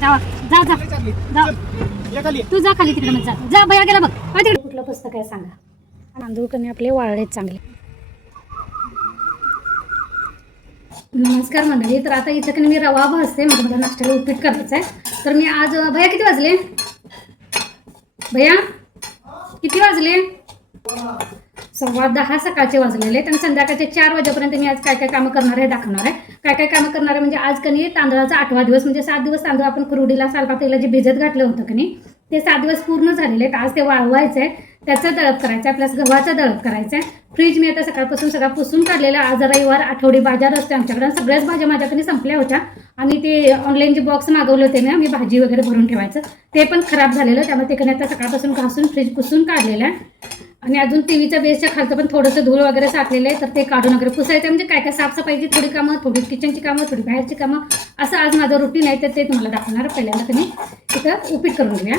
जा जा जा जा तू जा खाली तिकडे जा जा भैया गेला बघ तिकडे कुठलं पुस्तक आहे सांगा. तांदूळ कमी आपले वाळलेत चांगले. नमस्कार मंडळी. तर आता इथं की मी रवा भाजते म्हणजे मला नाश्त्याला उपीट करायचं आहे. तर मी आज भैया किती वाजले भैया किती वाजले 10:15 सकाळचे वाजलेले आहेत आणि संध्याकाळचे 4 वाजेपर्यंत मी आज काय काय कामं करणार आहे दाखवणार आहे. काय काय कामं करणार आहे म्हणजे आज कनी तांदळाचा 8वा दिवस म्हणजे 7 दिवस तांदूळ आपण कुरुडीला सालपातीला जे भिजत घातलं होतं कनी ते 7 दिवस पूर्ण झालेले आहेत. आज ते वाळवायचं आहे, त्याचं दळप करायचं आहे, प्लस गव्हाचं दळप करायचं आहे. फ्रीज मी आता सकाळपासून सगळा पुसून काढलेला. आज रविवार आठवडी बाजार असते आमच्याकडे. सगळ्याच भाज्या माझ्याकडे संपल्या होत्या आणि ते ऑनलाईन जे बॉक्स मागवले होते ना मी भाजी वगैरे भरून ठेवायचं ते पण खराब झालेलं. त्यामुळे ते कधी आता सकाळपासून घासून फ्रीज पुसून काढलेलं आहे. आणि अजून टीव्हीच्या बेसच्या खालचं पण थोडंसं धूळ वगैरे साठलेलं आहे तर ते काढून वगैरे पुसायचं म्हणजे काय काय साफसफाईची थोडी कामं, थोडी किचनची कामं, थोडी बाहेरची कामं, असं आज माझं रुटीन आहे. तर ते तुम्हाला दाखवणार. पहिल्यांदा तुम्ही इथं उपीट करून घेऊया.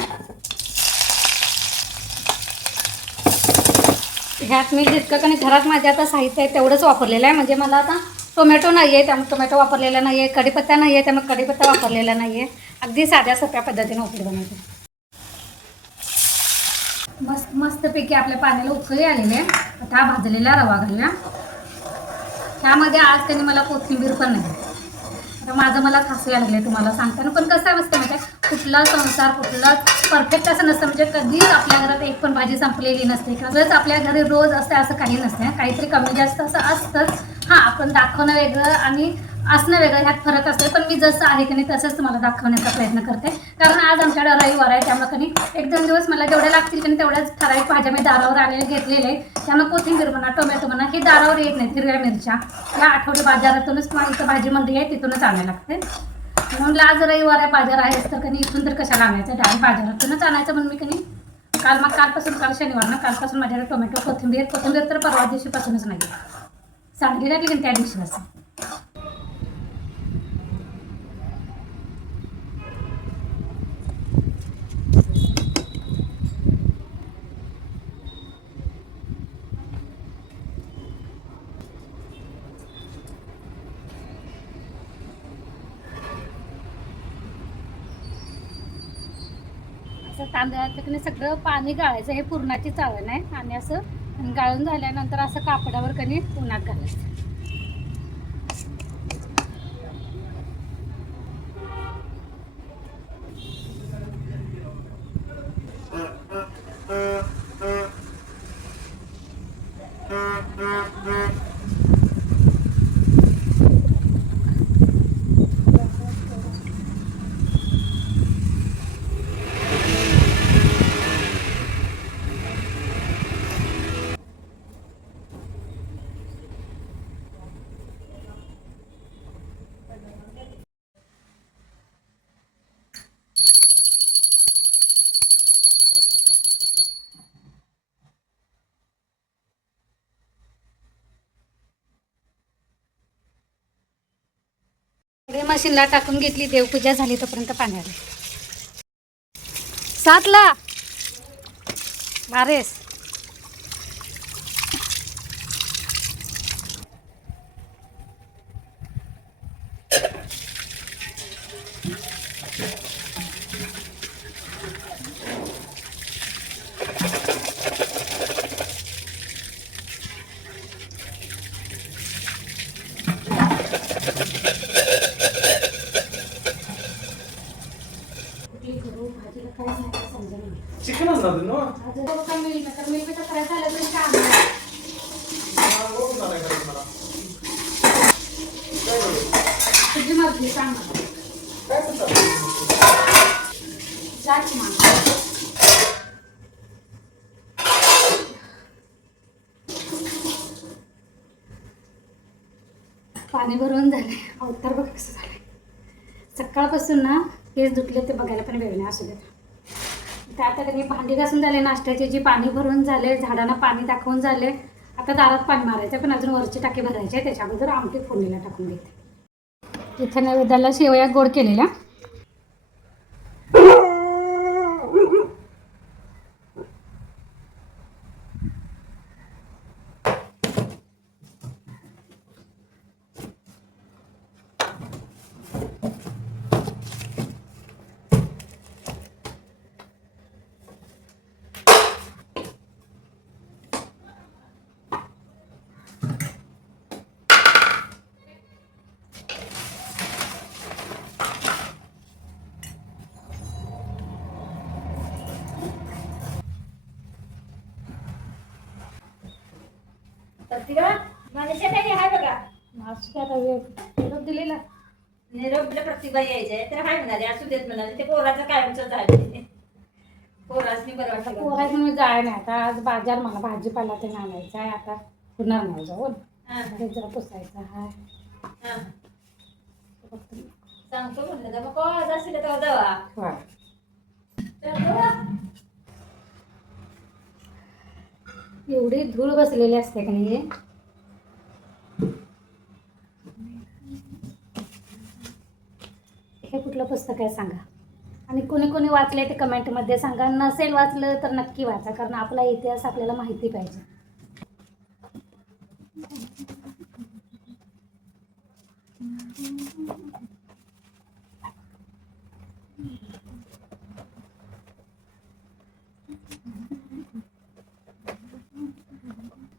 ह्यात मी जितकं कणी घरात माझ्या आता साहित्य आहे तेवढंच वापरलेलं आहे. म्हणजे मला आता टोमॅटो नाही आहे त्यामुळे टोमॅटो वापरलेला नाही आहे, कढीपत्ता नाही आहे त्यामुळे कढीपत्ता वापरलेला नाही आहे. अगदी साध्या सोप्या पद्धतीने उपीट बनवते. मस्तपैकी आपल्या पाण्याला उकळी आलेली आहे. आता हा भाजलेला रवा घालूया. ह्यामध्ये आज त्यांनी मला कोथिंबीर पण नाही. आता माझं मला हसू यायला लागले तुम्हाला सांगताना. पण कसं असतं म्हणजे कुठला संसार कुठला परफेक्ट असं नसतं. म्हणजे कधीच आपल्या घरात एक पण भाजी संपलेली नसते किंवा आपल्या घरी रोज असते असं काही नसते. काहीतरी कमी जास्त असं असतंच. हां आपण दाखवणं वेगळं आणि असणं वेगळं ह्यात फरक असतो. पण मी जसं आहे की नाही तसंच तुम्हाला दाखवण्याचा प्रयत्न करते. कारण आज आमच्याकडे रविवार आहे त्यामुळे कधी 1-2 दिवस मला जेवढ्या लागतील की तेवढ्याच ठराविक भाज्या मी दारावर आलेल्या घेतलेले आहे. त्यामुळे कोथिंबीर म्हणा, टोमॅटो म्हणा ही दारावर येत नाही. हिरव्या मिरच्या या आठवडी बाजारातूनच किंवा इथं भाजी मंडई आहे तिथूनच आणायला लागते. म्हणून आज रविवार आहे बाजार आहेच तर कधी इथून तर कशाला आणायचं डायरेक्ट बाजारातूनच आणायचं. म्हणून मी कधी काल शनिवार ना कालपासून माझ्याकडे टोमॅटो कोथिंबीर तर परवा दिवशीपासूनच नाही. सांगली लागली की त्या दिवशी असं. तांदळाचं कणी सगळं पाणी गाळायचं. हे पुरणाची चाळण आहे आणि असं गाळून झाल्यानंतर असं कापडावर कणी उन्हात घालायचं. मशीनला टाकून घेतली. देवपूजा झाली तोपर्यंत पाणी आले. 7ला बारेस चिकन असणार ना पाणी भरून झाले. अवतार बघ कसं झालंय. सकाळपासून ना केस दुखले ते बघायला पण वेळ नाही असू देत. तर आता त्यांनी भांडी घासून झाले, नाश्त्याची जी पाणी भरून झाले, झाडांना पाणी दाखवून झाले. आता दारात पाणी मारायचं पण अजून वरची टाकी भरायची आहे. त्याच्या अगोदर आमटी फोडणीला टाकून घेते. इथं नैवेद्याला शेवया गोड केलेल्या. प्रतिभा मनीषा ताई हाय बघा. मास्क आता वेळ निरोप दिलेला. निरोपला प्रतिभा यायचंय तर हाय म्हणाले असू देत म्हणाले ते पोराचं कायमचं झालं. पोरासनी बरं वाटतं. पोरायचं मी जाय नाही आता आज बाजार मला भाजीपाला ते आणायचा आहे आता पुन्हा नाही जाऊन हे जरा पुसायचं आहे. सांगतो म्हणलं तर मग कॉल असेल तर जावा. एवढी धूळ बसलेली असते का नाही. हे कुठलं पुस्तक आहे सांगा आणि कोणी कोणी वाचले ते कमेंटमध्ये सांगा. नसेल वाचलं तर नक्की वाचा कारण आपला इतिहास आपल्याला माहिती पाहिजे.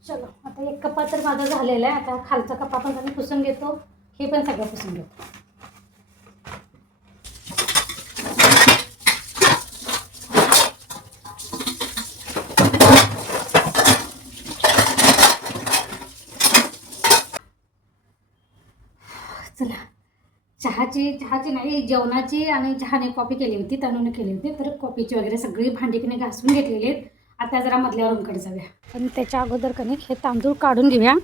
चलो आता एक कप्पा तर माझा झालेला आहे. आता खालचा कप्पा पण खाली पुसून घेतो. हे पण सगळं पुसून घेतो. चला चहाची नाही जेवणाची आणि चहाने कॉफी केली होती तनुने केली होती तर कॉफीची वगैरे सगळी भांडी की नाही घासून घेतलेली आहेत. आता जरा मधल्या रूमकडे जाऊया पण त्याच्या अगोदर का नाही हे तांदूळ काढून घेऊया.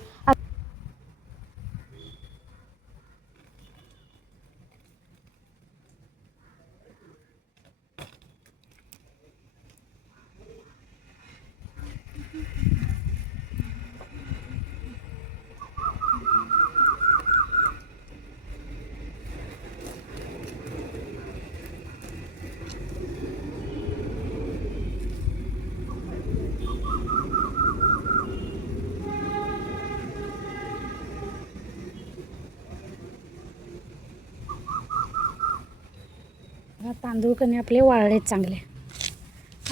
तांदूळ कणी आपले वाळलेत चांगले.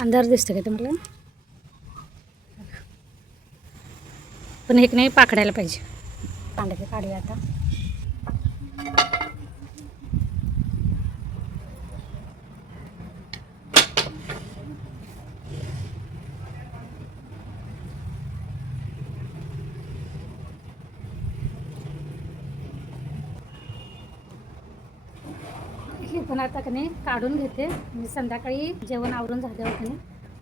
अंधार दिसतो का तुम्हाला पण हे नाही पाकडायला पाहिजे. कांडे काढूया आता. हे पण आता का नाही काढून घेते. मी संध्याकाळी जेवण आवरून झाल्यावर का नाही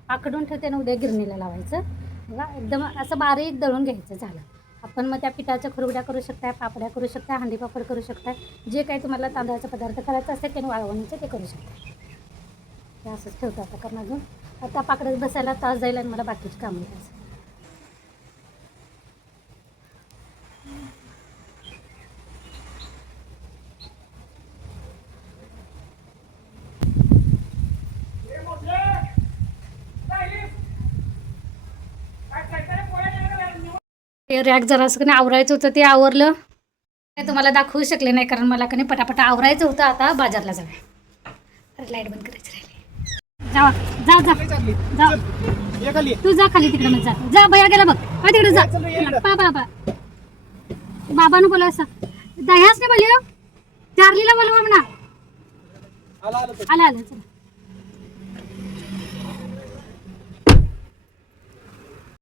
आकडून ठेवते आणि उद्या गिरणीला लावायचं. बघा एकदम असं बारीक दळून घ्यायचं झालं. आपण मग त्या पिठाच्या खुरड्या करू शकता, पापड्या करू शकता, हंडीपापड करू शकता. जे काही तुम्हाला तांदळाचा पदार्थ करायचा असेल त्याने वाळवणीचं ते करू शकता. हे असंच ठेवतो आता कारण अजून आता पाकडत बसायला तास जाईल आणि मला बाकीची कामं करायचं. ते रॅक जरा असं नाही आवरायचं होतं ते आवरलं. ते तुम्हाला दाखवू शकले नाही कारण मला कधी पटापटा आवरायचं होतं. आता बाजारला जाऊया. अरे लाईट बंद करायची राहिली. जा जा जा तू जा खाली तिकडे मग जा भैया गेला बघ तिकडे जा. बाबानं बोला असं दह्याच नाही बोलले चार्लीला बोलवा म्हणा. आला चला